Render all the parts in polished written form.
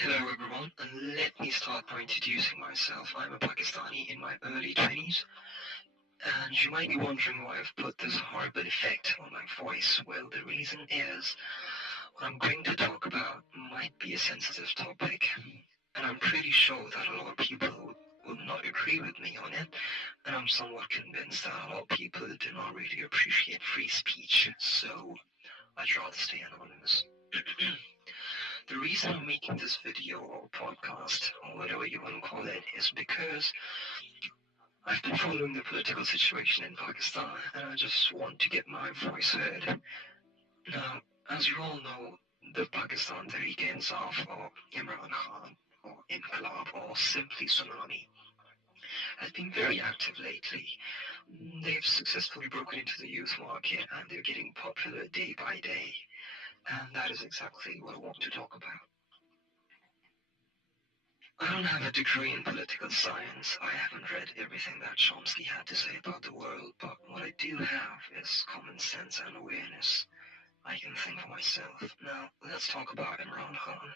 Hello everyone, and let me start by introducing myself. I'm a Pakistani in my early 20s, and you might be wondering why I've put this horrible effect on my voice. Well, the reason is what I'm going to talk about might be a sensitive topic, and I'm pretty sure that a lot of people will not agree with me on it, and I'm somewhat convinced that a lot of people do not really appreciate free speech, so I'd rather stay anonymous. The reason I'm making this video or podcast, or whatever you want to call it, is because I've been following the political situation in Pakistan and I just want to get my voice heard. Now, as you all know, the Pakistan Tehreek-e-Insaf or Imran Khan or Inqilab or simply Tsunami has been very active lately. They've successfully broken into the youth market and they're getting popular day by day. And that is exactly what I want to talk about. I don't have a degree in political science. I haven't read everything that Chomsky had to say about the world, but what I do have is common sense and awareness. I can think for myself. Now, let's talk about Imran Khan.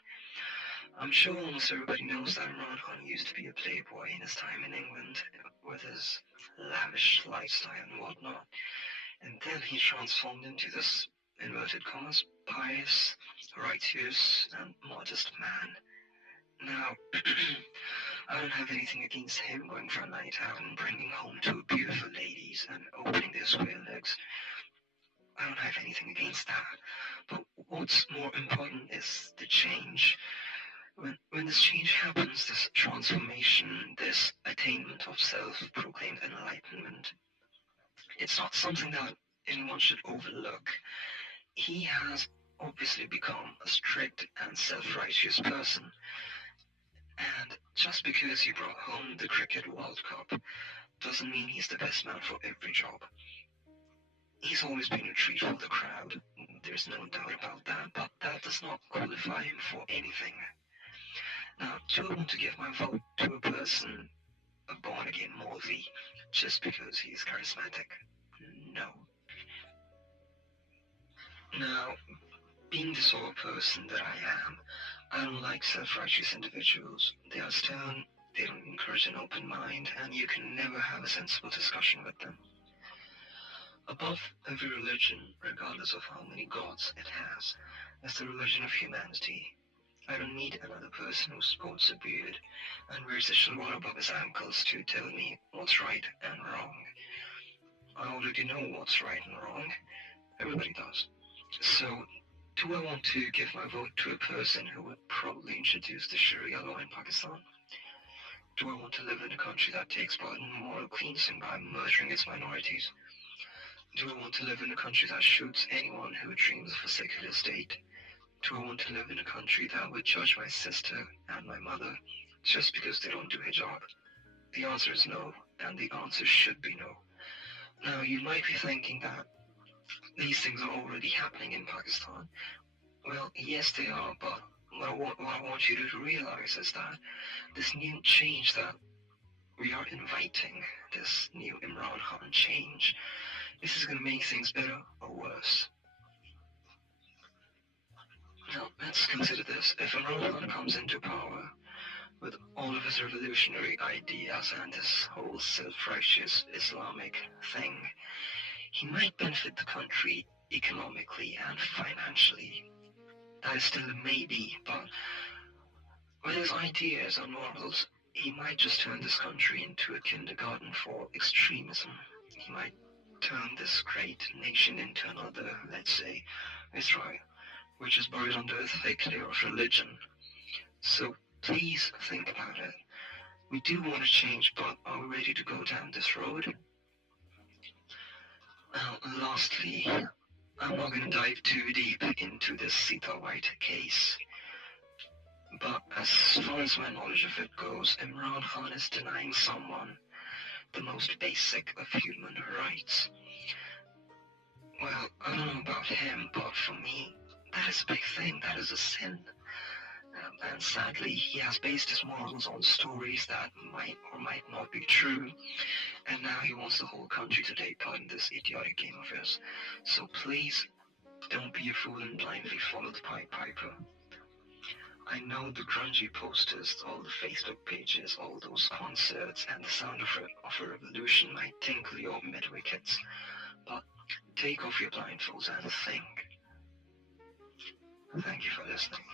I'm sure almost everybody knows that Imran Khan used to be a playboy in his time in England with his lavish lifestyle and whatnot, and then he transformed into this inverted commas pious, righteous, and modest man. Now, I don't have anything against him going for a night out and bringing home two beautiful ladies and opening their square legs. I don't have anything against that. But what's more important is the change. When this change happens, this transformation, this attainment of self-proclaimed enlightenment, it's not something that anyone should overlook. He has obviously become a strict and self-righteous person. And just because he brought home the Cricket World Cup doesn't mean he's the best man for every job. He's always been a treat for the crowd, there's no doubt about that, but that does not qualify him for anything. Now, do I want to give my vote to a person, a born again Morley, just because he's charismatic? No. Now, being the sort of person that I am, I don't like self-righteous individuals. They are stern, they don't encourage an open mind, and you can never have a sensible discussion with them. Above every religion, regardless of how many gods it has, is the religion of humanity. I don't need another person who sports a beard and wears a shalwar above his ankles to tell me what's right and wrong. I already know what's right and wrong. Everybody does. So, do I want to give my vote to a person who would probably introduce the Sharia law in Pakistan? Do I want to live in a country that takes part in moral cleansing by murdering its minorities? Do I want to live in a country that shoots anyone who dreams of a secular state? Do I want to live in a country that would judge my sister and my mother just because they don't do hijab? The answer is no, and the answer should be no. Now, you might be thinking that these things are already happening in Pakistan. Well, yes, they are, but what I want you to realize is that this new change that we are inviting, this new Imran Khan change, this is going to make things better or worse. Now, let's consider this. If Imran Khan comes into power with all of his revolutionary ideas and this whole self-righteous Islamic thing, he might benefit the country economically and financially. That is still a maybe, but with his ideas and morals, he might just turn this country into a kindergarten for extremism. He might turn this great nation into another, let's say, Israel, which is buried under a thick layer of religion. So please think about it. We do want to change, but are we ready to go down this road? Now, lastly, I'm not going to dive too deep into this Sita White case. But as far as my knowledge of it goes, Imran Khan is denying someone the most basic of human rights. Well, I don't know about him, but for me, that is a big thing, that is a sin. And sadly, he has based his morals on stories that might or might not be true, and now he wants the whole country to take part in this idiotic game of his. So please, don't be a fool and blindly follow the Pied Piper. I know the grungy posters, all the Facebook pages, all those concerts, and the sound of a revolution might tinkle your mid-wickets, but take off your blindfolds and think. Thank you for listening.